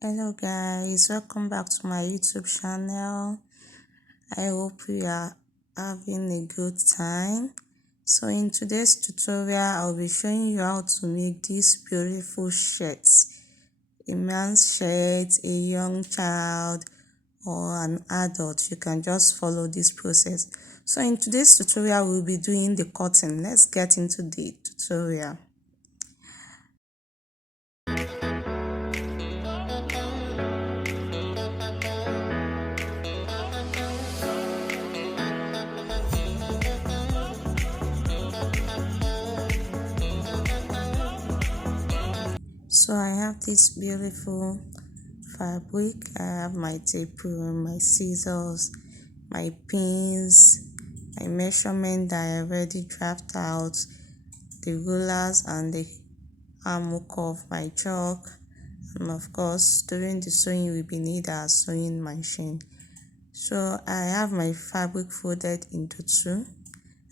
Hello guys, welcome back to my YouTube channel. I hope you are having a good time. So in today's tutorial, I'll be showing you how to make these beautiful shirts. A man's shirt, a young child, or an adult. You can just follow this process. So in today's tutorial, we'll be doing the cutting. Let's get into the tutorial. So I have this beautiful fabric. I have my tape room, my scissors, my pins, my measurement that I already draft out, the rulers and the arm hook of my chalk, and of course during the sewing we will need our sewing machine. So I have my fabric folded into two.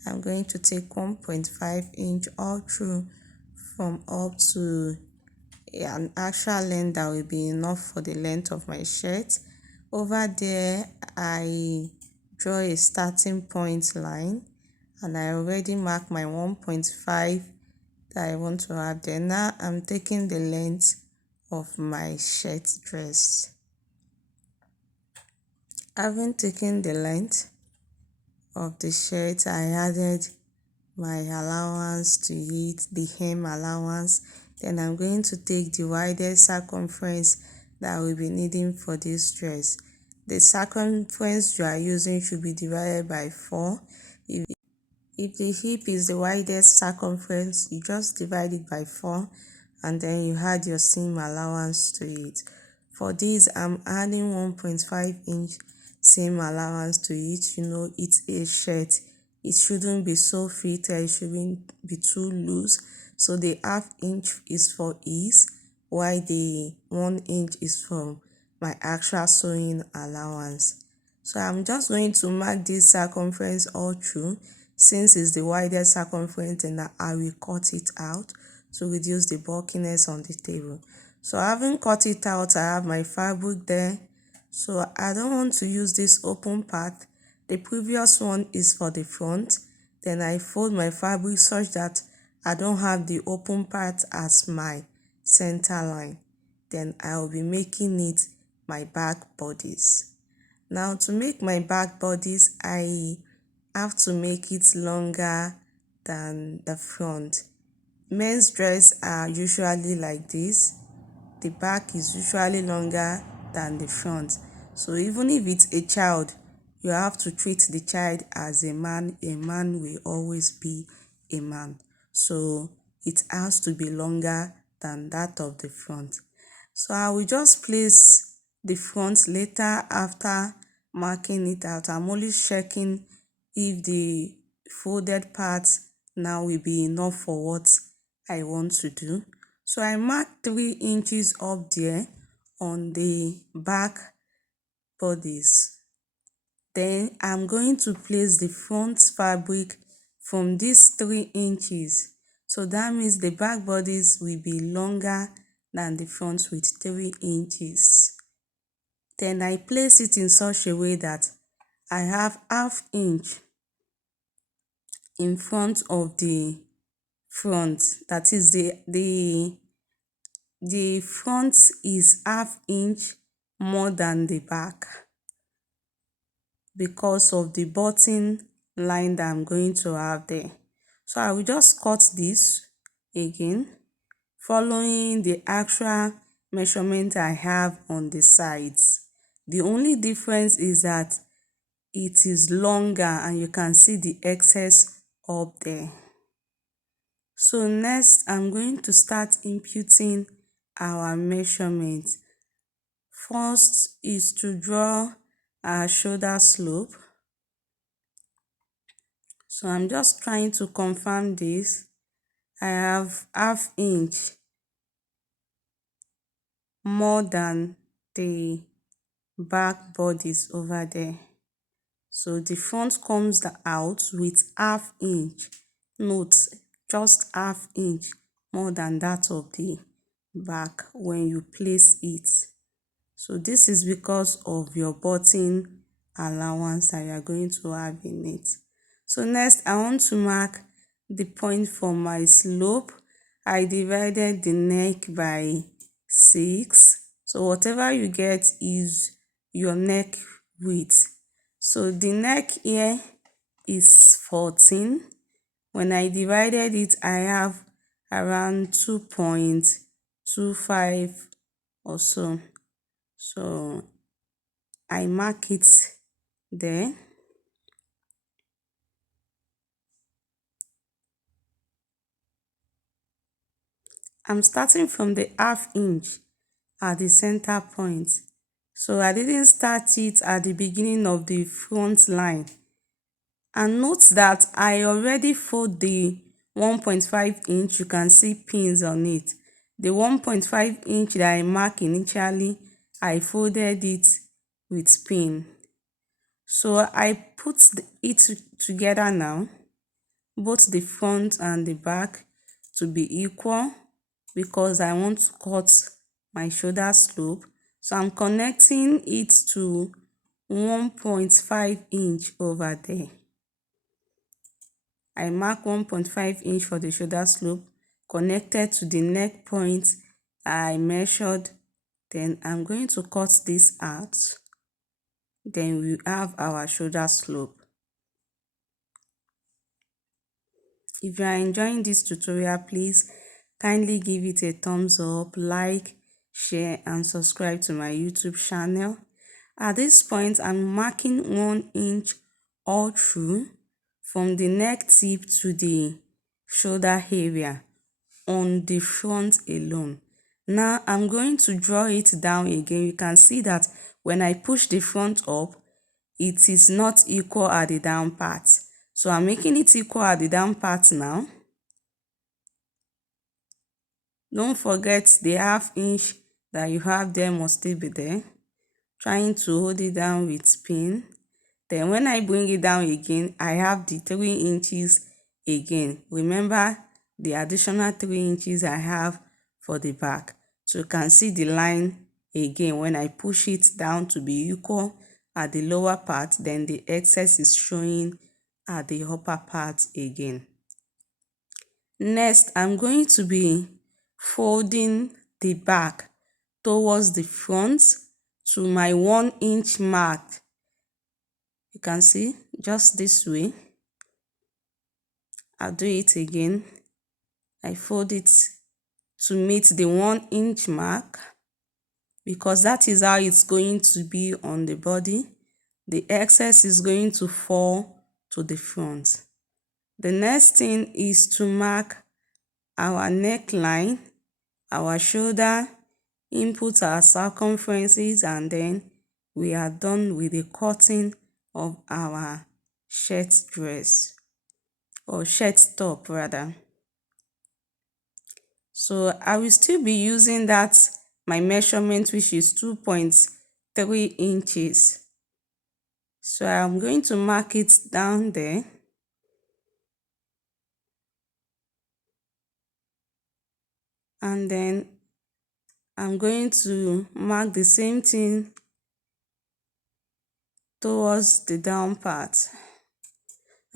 I'm going to take 1.5 inch all through from up to an actual length that will be enough for the length of my shirt. Over there I draw a starting point line and I already marked my 1.5 that I want to have there. Now I'm taking the length of my shirt dress. Having taken the length of the shirt, I added my allowance to it, the hem allowance. Then I'm going to take the widest circumference that we'll be needing for this dress. The circumference you are using should be divided by 4. If the hip is the widest circumference, you just divide it by 4 and then you add your seam allowance to it. For this, I'm adding 1.5 inch seam allowance to it. It's a shirt. It shouldn't be so fitted, it shouldn't be too loose. So the ½ inch is for ease, while the 1 inch is for my actual sewing allowance. So I'm just going to mark this circumference all through. Since it's the widest circumference, then I will cut it out to reduce the bulkiness on the table. So having cut it out, I have my fabric there. So I don't want to use this open part. The previous one is for the front. Then I fold my fabric such that I don't have the open part as my center line. Then I will be making it my back bodice. Now to make my back bodice, I have to make it longer than the front. Men's dress are usually like this. The back is usually longer than the front. So even if it's a child, you have to treat the child as a man. A man will always be a man. So it has to be longer than that of the front. So I will just place the front later after marking it out. I'm only checking if the folded part now will be enough for what I want to do. So I marked 3 inches up there on the back bodice. Then I'm going to place the front fabric from these 3 inches. So that means the back bodice will be longer than the front with 3 inches. Then I place it in such a way that I have ½ inch in front of the front. That is the front is ½ inch more than the back because of the button line that I'm going to have there. So I will just cut this again, following the actual measurement I have on the sides. The only difference is that it is longer and you can see the excess up there. So next, I'm going to start imputing our measurement. First is to draw our shoulder slope. So I'm just trying to confirm this. I have ½ inch more than the back bodies over there. So the front comes out with ½ inch. Note, just ½ inch more than that of the back when you place it. So this is because of your button allowance that you are going to have in it. So next, I want to mark the point for my slope. I divided the neck by 6. So whatever you get is your neck width. So the neck here is 14. When I divided it, I have around 2.25 or so. So I mark it there. I'm starting from the ½ inch at the center point. So I didn't start it at the beginning of the front line. And note that I already fold the 1.5 inch. You can see pins on it. The 1.5 inch that I marked initially, I folded it with pin. So I put it together now, both the front and the back to be equal, because I want to cut my shoulder slope. So I'm connecting it to 1.5 inch over there. I mark 1.5 inch for the shoulder slope connected to the neck point I measured. Then I'm going to cut this out. Then we have our shoulder slope. If you are enjoying this tutorial, please kindly give it a thumbs up, like, share, and subscribe to my YouTube channel. At this point, I'm marking 1 inch all through from the neck tip to the shoulder area on the front alone. Now I'm going to draw it down again. You can see that when I push the front up, it is not equal at the down part. So I'm making it equal at the down part now. Don't forget the ½ inch that you have there must still be there. Trying to hold it down with pin. Then when I bring it down again, I have the 3 inches again. Remember the additional 3 inches I have for the back. So you can see the line again. When I push it down to be equal at the lower part, then the excess is showing at the upper part again. Next, I'm going to be folding the back towards the front to my 1 inch mark. You can see just this way. I'll do it again. I fold it to meet the 1 inch mark, because that is how it's going to be on the body. The excess is going to fall to the front. The next thing is to mark our neckline, our shoulder, input our circumferences, and then we are done with the cutting of our shirt dress, or shirt top rather. So I will still be using that my measurement, which is 2.3 inches. So I'm going to mark it down there. And then I'm going to mark the same thing towards the down part.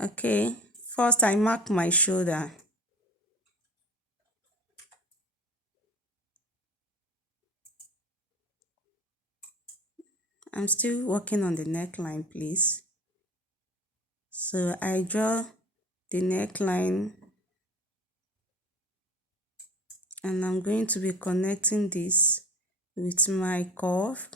Okay, first I mark my shoulder. I'm still working on the neckline, please. So I draw the neckline, and I'm going to be connecting this with my curve.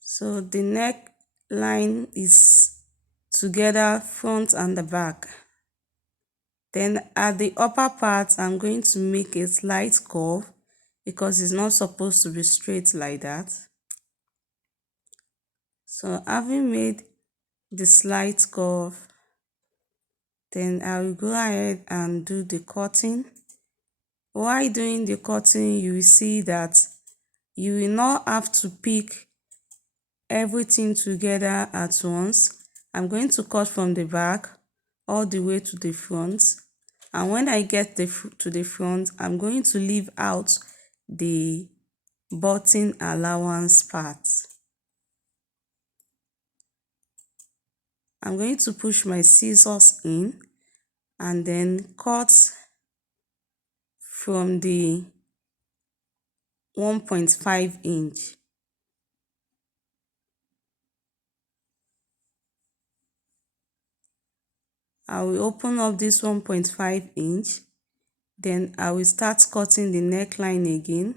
So the neckline is together, front and the back. Then at the upper part, I'm going to make a slight curve, because it's not supposed to be straight like that. So having made the slight curve, then I will go ahead and do the cutting. While doing the cutting, you will see that you will not have to pick everything together at once. I'm going to cut from the back all the way to the front. And when I get to the front, I'm going to leave out the button allowance part. I'm going to push my scissors in and then cut from the 1.5 inch. I will open up this 1.5 inch, then I will start cutting the neckline again,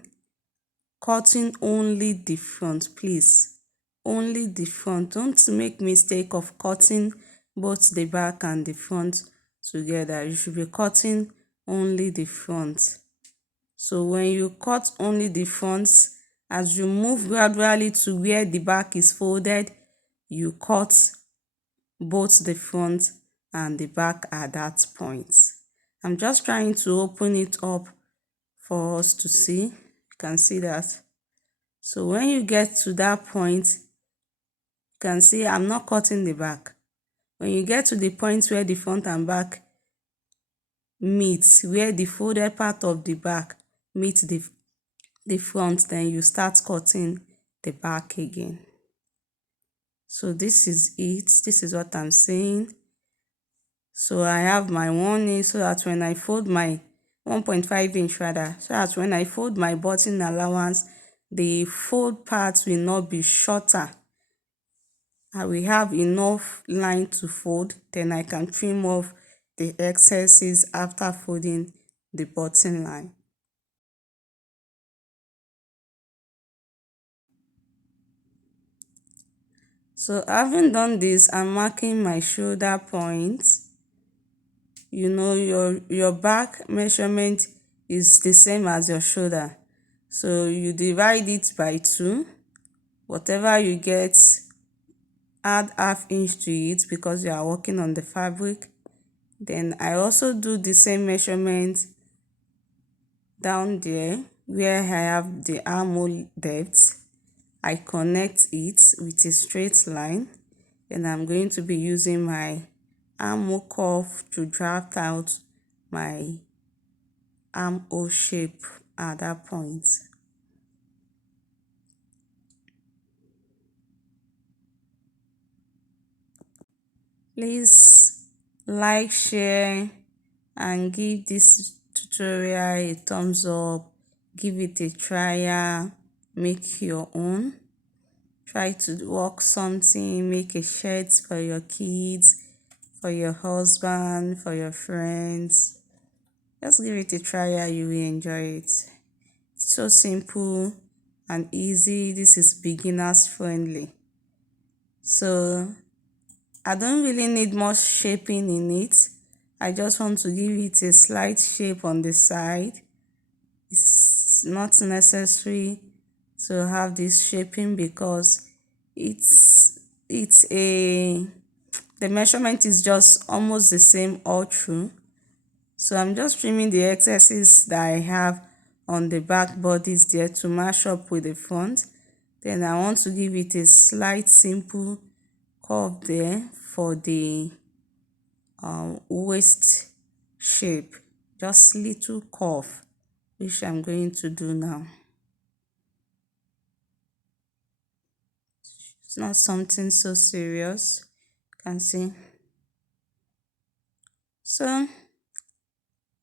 cutting only the front, please, only the front. Don't make mistake of cutting both the back and the front together. You should be cutting only the front. So when you cut only the front, as you move gradually to where the back is folded, you cut both the front and the back at that point. I'm just trying to open it up for us to see. You can see that. So when you get to that point, you can see I'm not cutting the back. When you get to the point where the front and back meets, where the folded part of the back meets the front, then you start cutting the back again. So this is it. This is what I'm saying. So I have my 1 inch so that when I fold my 1.5 inch rather, so that when I fold my button allowance, the fold part will not be shorter. I will have enough line to fold, then I can trim off the excesses after folding the button line. So having done this, I'm marking my shoulder points. You know, your back measurement is the same as your shoulder. So you divide it by 2. Whatever you get, add ½ inch to it because you are working on the fabric. Then I also do the same measurement down there where I have the armhole depth. I connect it with a straight line. Then I'm going to be using my armhole curve to draft out my armhole shape at that point. Please like, share, and give this tutorial a thumbs up. Give it a trial, make your own. Try to work something, make a shirt for your kids, for your husband, for your friends. Just give it a trial, you will enjoy it. It's so simple and easy. This is beginners friendly. So I don't really need much shaping in it. I just want to give it a slight shape on the side. It's not necessary to have this shaping because the measurement is just almost the same all through. So I'm just trimming the excesses that I have on the back bodies there to match up with the front. Then I want to give it a slight simple curve there for the waist shape, just little curve, which I'm going to do now. It's not something so serious, you can see. So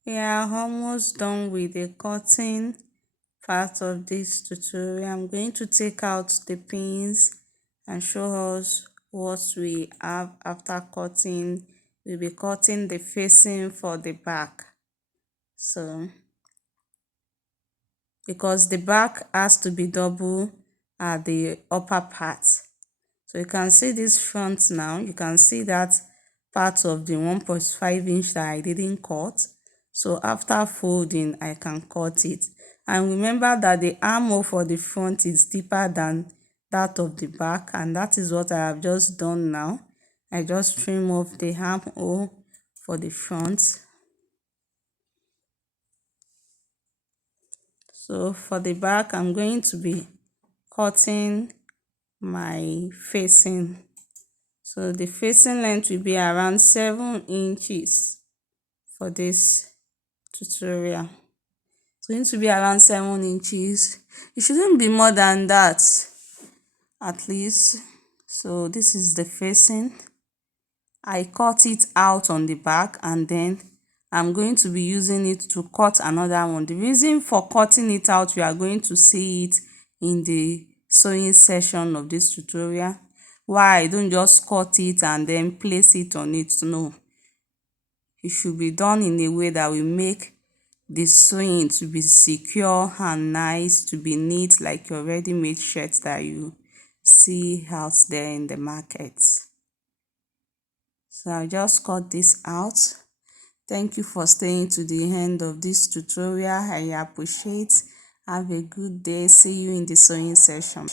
we are almost done with the cutting part of this tutorial. I'm going to take out the pins and show us what we have after cutting. We'll be cutting the facing for the back. So because the back has to be double at the upper part. So you can see this front now. You can see that part of the 1.5 inch that I didn't cut. So after folding, I can cut it. And remember that the armhole for the front is deeper than that of the back, and that is what I have just done now. I just trim off the armhole for the front. So for the back, I'm going to be cutting my facing. So the facing length will be around 7 inches for this tutorial. It's going to be around 7 inches. It shouldn't be more than that, at least. So this is the facing. I cut it out on the back, and then I'm going to be using it to cut another one. The reason for cutting it out, you are going to see it in the sewing section of this tutorial. Why I don't just cut it and then place it on it. No, it should be done in a way that will make the sewing to be secure and nice, to be neat, like your ready-made shirts that you see out there in the market. So I just cut this out. Thank you for staying to the end of this tutorial. I appreciate. Have a good day. See you in the sewing session.